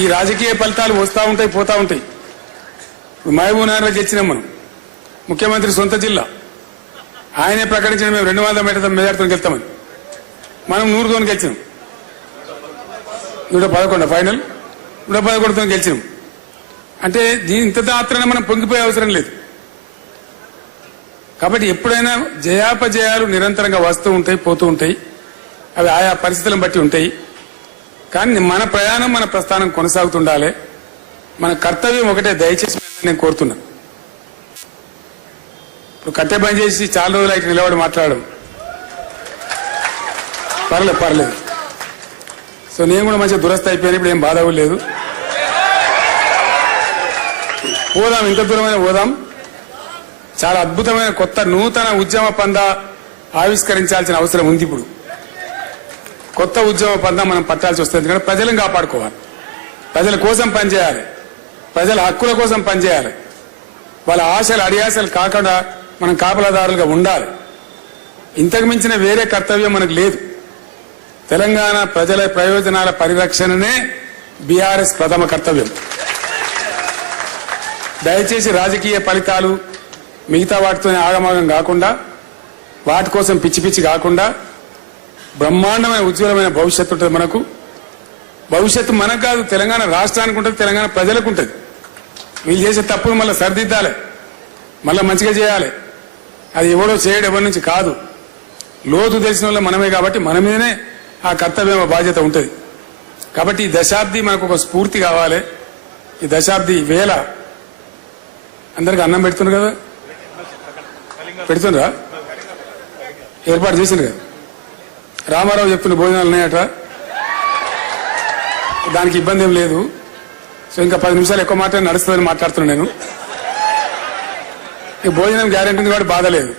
ఈ రాజకీయ ఫలితాలు వస్తూ ఉంటాయి పోతా ఉంటాయి. మహబూబ్నగర్లో గెలిచినాం మనం, ముఖ్యమంత్రి సొంత జిల్లా, ఆయనే ప్రకటించిన మేము 200 మీటర్ల మెజార్టీతో గెలుస్తామని. మనం 100తో గెలిచినాం, 111 ఫైనల్ 111తో గెలిచినాం. అంటే ఇంత మాత్రాన మనం పొంగిపోయే అవసరం లేదు. కాబట్టి ఎప్పుడైనా జయాపజయాలు నిరంతరంగా వస్తూ ఉంటాయి పోతూ ఉంటాయి, అవి ఆయా పరిస్థితులను బట్టి ఉంటాయి. కానీ మన ప్రయాణం మన ప్రస్థానం కొనసాగుతుండాలి. మన కర్తవ్యం ఒకటే, దయచేసి నేను కోరుతున్నా. ఇప్పుడు కట్టె బంద్ చేసి చాలా రోజులు అయితే నిలబడి మాట్లాడడం పర్లేదు. సో నేను కూడా మంచిగా దురస్థ అయిపోయాను, ఇప్పుడు ఏం బాధ లేదు. పోదాం, ఇంత దూరమైన పోదాం. చాలా అద్భుతమైన కొత్త నూతన ఉద్యమ పందా ఆవిష్కరించాల్సిన అవసరం ఉంది. ఇప్పుడు కొత్త ఉద్యమ పందా మనం పట్టాల్సి వస్తుంది. ఎందుకంటే ప్రజలను కాపాడుకోవాలి, ప్రజల కోసం పనిచేయాలి, ప్రజల హక్కుల కోసం పనిచేయాలి. వాళ్ళ ఆశలు అడియాసలు కాకుండా మనం కాపలాదారులుగా ఉండాలి. ఇంతకు మించిన వేరే కర్తవ్యం మనకు లేదు. తెలంగాణ ప్రజల ప్రయోజనాల పరిరక్షణనే బీఆర్ఎస్ ప్రథమ కర్తవ్యం. దయచేసి రాజకీయ ఫలితాలు మిగతా వాటితోనే ఆగమాగం కాకుండా, వాటి కోసం పిచ్చి పిచ్చి కాకుండా, బ్రహ్మాండమైన ఉజ్వలమైన భవిష్యత్తు ఉంటుంది మనకు. భవిష్యత్తు మనకు కాదు, తెలంగాణ రాష్ట్రానికి ఉంటుంది, తెలంగాణ ప్రజలకు ఉంటుంది. వీళ్ళు చేసే తప్పులు మళ్ళీ సరిదిద్దాలి, మళ్ళీ మంచిగా చేయాలి. అది ఎవడో చేయడం ఎవరి నుంచి కాదు, లోతు తెలిసిన వాళ్ళు మనమే. కాబట్టి మన మీదనే ఆ కర్తవ్యం బాధ్యత ఉంటుంది. కాబట్టి ఈ దశాబ్ది మనకు ఒక స్ఫూర్తి కావాలి. ఈ దశాబ్ది వేళ అందరికి అన్నం పెడుతున్నారు కదా, పెడుతుండ్రా, ఏర్పాటు చేసిండ్రు కదా. రామారావు చెప్తున్న భోజనాలు ఉన్నాయట, దానికి ఇబ్బంది ఏం లేదు. సో ఇంకా 10 నిమిషాలు ఎక్కువ మాట నడుస్తుందని మాట్లాడుతున్నాను నేను. ఈ భోజనం గ్యారెంటీ ఉంది కాబట్టి బాధ లేదు.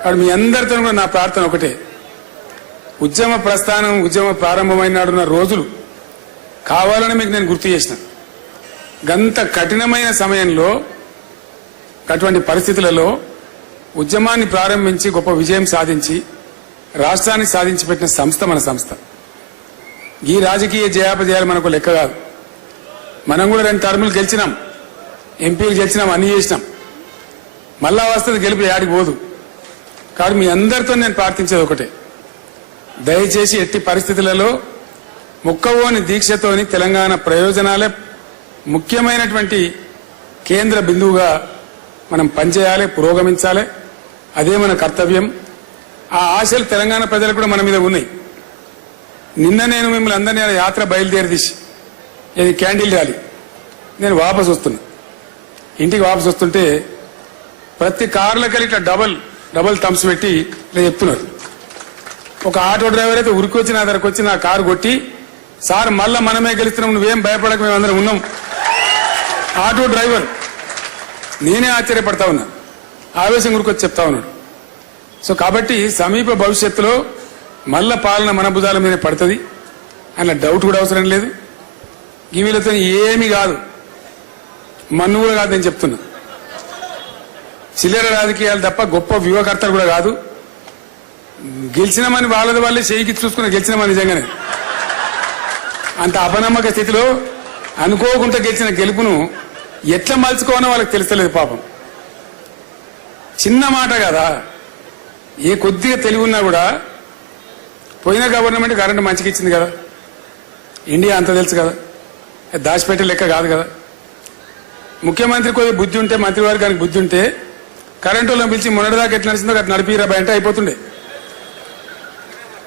కాబట్టి మీ అందరితో కూడా నా ప్రార్థన ఒకటే, ఉద్యమ ప్రస్థానం ఉద్యమ ప్రారంభమైన రోజులు కావాలని మీకు నేను గుర్తు చేసిన. గంత కఠినమైన సమయంలో, అటువంటి పరిస్థితులలో ఉద్యమాన్ని ప్రారంభించి గొప్ప విజయం సాధించి రాష్ట్రాన్ని సాధించి పెట్టిన సంస్థ మన సంస్థ. ఈ రాజకీయ జయాపజయాలు మనకు లెక్క కాదు. మనం కూడా 2 టర్ములు గెలిచినాం, ఎంపీలు గెలిచినాం, అన్ని చేసినాం. మళ్ళా వస్తుంది గెలుపు, యాడికి పోదు. కాబట్టి మీ అందరితో నేను ప్రార్థించేది ఒకటే, దయచేసి ఎట్టి పరిస్థితులలో ముక్కవోని దీక్షతోని తెలంగాణ ప్రయోజనాలే ముఖ్యమైనటువంటి కేంద్ర బిందువుగా మనం పనిచేయాలి, పురోగమించాలి. అదే మన కర్తవ్యం. ఆ ఆశలు తెలంగాణ ప్రజలకు కూడా మన మీద ఉన్నాయి. నిన్న నేను మిమ్మల్ని అందరినీ యాత్ర బయలుదేరి తీసి ఇది క్యాండిల్ ర్యాలీ, నేను వాపసు వస్తున్నా. ఇంటికి వాపసు వస్తుంటే ప్రతి కార్లకి ఇట్లా డబల్ థమ్స్ పెట్టి ఇలా చెప్తున్నారు. ఒక ఆటో డ్రైవర్ అయితే ఉరికి నా దగ్గరకు వచ్చి నా కారు కొట్టి, సార్ మళ్ళా మనమే గెలుస్తున్నాం, నువ్వేం భయపడక, మేము అందరం ఉన్నాం. ఆటో డ్రైవర్, నేనే ఆశ్చర్యపడతా ఉన్నా, ఆవేశం గురికొచ్చి చెప్తా ఉన్నాడు. సో కాబట్టి సమీప భవిష్యత్తులో మళ్ళా పాలన మన భుజాల మీద పడుతుంది, అన్న డౌట్ కూడా అవసరం లేదు. ఈ వీళ్ళతో ఏమీ కాదు, మన్ను కూడా కాదు నేను చెప్తున్నా. చిల్లర రాజకీయాలు తప్ప గొప్ప వ్యూహకర్తలు కూడా కాదు. గెలిచినామని వాళ్ళే చేయికి చూసుకుని గెలిచినామని నిజంగానే అంత అపనమ్మక స్థితిలో అనుకోకుండా గెలిచిన గెలుపును ఎట్లా మలుచుకోవాలో వాళ్ళకి తెలుస్తలేదు పాపం. చిన్న మాట కదా, ఏ కొద్దిగా తెలివి ఉన్నా కూడా పోయిన గవర్నమెంట్ కరెంటు మంచిగా ఇచ్చింది కదా, ఇండియా అంత తెలుసు కదా, దాచిపెట్టే లెక్క కాదు కదా. ముఖ్యమంత్రి కొద్దిగా బుద్ధి ఉంటే, మంత్రివర్గానికి బుద్ధి ఉంటే కరెంటు వాళ్ళని పిలిచి మొన్నటిదాకా ఎట్లా నడిచిందో అట్లా నడిపిరా అంటే అయిపోతుండే,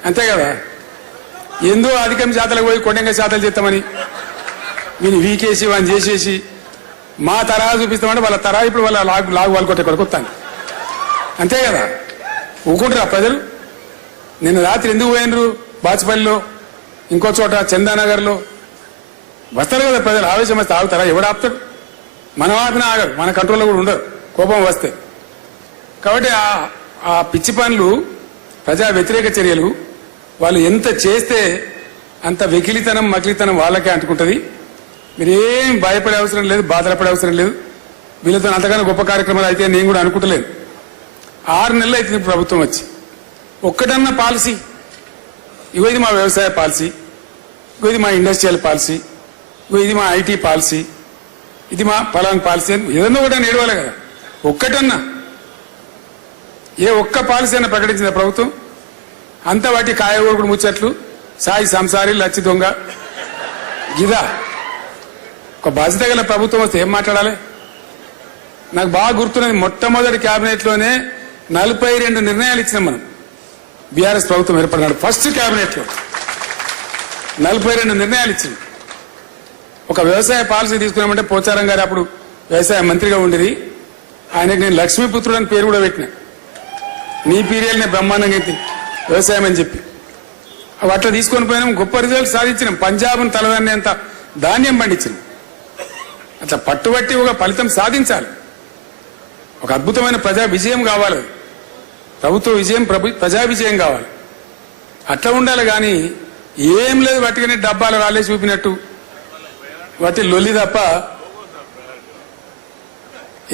అంతే కదా. ఎందో అధికం శాతలకు పోయి కొండంగా శాతాలు చేస్తామని వీని వీకేసి వాని చేసేసి మా తరహా చూపిస్తామంటే వాళ్ళ తరహా ఇప్పుడు వాళ్ళ లాగు వాళ్ళు కొట్టే కొరకు వస్తాను, అంతే కదా. ఊకుంటారా ప్రజలు? నిన్న రాత్రి ఎందుకు పోయినరు? బాచుపల్లిలో, ఇంకో చోట చందానగర్లో వస్తారు కదా ప్రజలు. ఆవేశం వస్తే ఆగుతారా? ఎవడు ఆపుతాడు? మన వాటిని ఆగరు, మన కంట్రోల్లో కూడా ఉండరు కోపం వస్తే. కాబట్టి ఆ పిచ్చి పనులు, ప్రజా వ్యతిరేక చర్యలు వాళ్ళు ఎంత చేస్తే అంత వెకిలితనం మకిలితనం వాళ్ళకే అంటుకుంటుంది. మీరేం భయపడే అవసరం లేదు, బాధపడే అవసరం లేదు. వీళ్ళతో అంతగానో గొప్ప కార్యక్రమాలు అయితే నేను కూడా అనుకుంటలేదు. 6 నెలలు అవుతుంది ప్రభుత్వం వచ్చి, ఒక్కటన్నా పాలసీ, ఇగో ఇది మా వ్యవసాయ పాలసీ, ఇగో ఇది మా ఇండస్ట్రియల్ పాలసీ, ఇది మా ఐటీ పాలసీ, ఇది మా పలానా పాలసీ అని ఏదన్నా కూడా నేడవాలి కదా. ఒక్కటన్నా ఏ ఒక్క పాలసీ అన్న ప్రకటించిన ప్రభుత్వం? అంతా వాటి కాయగూడకుడు ముచ్చట్లు, సాయి సంసారి, లచ్చి దొంగ, గిదా. ఒక బాధ్యత గల ప్రభుత్వం వస్తే ఏం మాట్లాడాలి? నాకు బాగా గుర్తున్నది, మొట్టమొదటి కేబినెట్ లోనే 42 నిర్ణయాలు ఇచ్చినాం మనం. బీఆర్ఎస్ ప్రభుత్వం ఏర్పడినాడు ఫస్ట్ కేబినెట్ లో 42 నిర్ణయాలు ఇచ్చింది. ఒక వ్యవసాయ పాలసీ తీసుకున్నామంటే పోచారం గారు అప్పుడు వ్యవసాయ మంత్రిగా ఉండేది, ఆయనకు నేను లక్ష్మీపుత్రుడు అని పేరు కూడా పెట్టిన. నీ పీరియల్నే బ్రహ్మాండంగా అయితే వ్యవసాయం అని చెప్పి అట్లా తీసుకొని పోయినాం, గొప్ప రిజల్ట్ సాధించినాం. పంజాబ్ను తలదన్నేంత ధాన్యం పండించినాం. అట్లా పట్టుబట్టి ఒక ఫలితం సాధించాలి. ఒక అద్భుతమైన ప్రజా విజయం కావాలి, ప్రభుత్వ విజయం, ప్రజా విజయం కావాలి. అట్లా ఉండాలి. కానీ ఏం లేదు, వాటికనే డబ్బాలు రాలే చూపినట్టు వాటి లొల్లి తప్ప.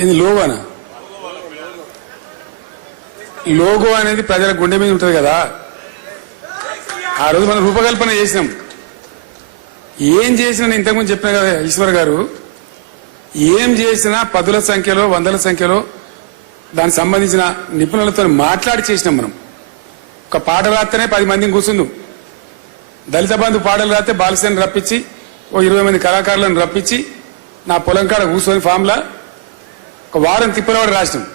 ఇది లోగోనా? లోగో అనేది ప్రజల గుండె మీద ఉంటుంది కదా. ఆ రోజు మనం రూపకల్పన చేసినాం. ఏం చేసినా ఇంతకుముందు చెప్పిన కదా ఈశ్వర్ గారు, ఏం చేసినా 10ల సంఖ్యలో 100ల సంఖ్యలో దానికి సంబంధించిన నిపుణులతో మాట్లాడి చేసినాం మనం. ఒక పాట రాస్తేనే 10 మందిని కూర్చుందాం. దళిత బంధు పాటలు రాస్తే బాలసేని రప్పించి ఓ 20 మంది కళాకారులను రప్పించి నా పొలం కాడ కూర్చొని ఫామ్లా ఒక వారం తిప్పలవాడు రాసినాం.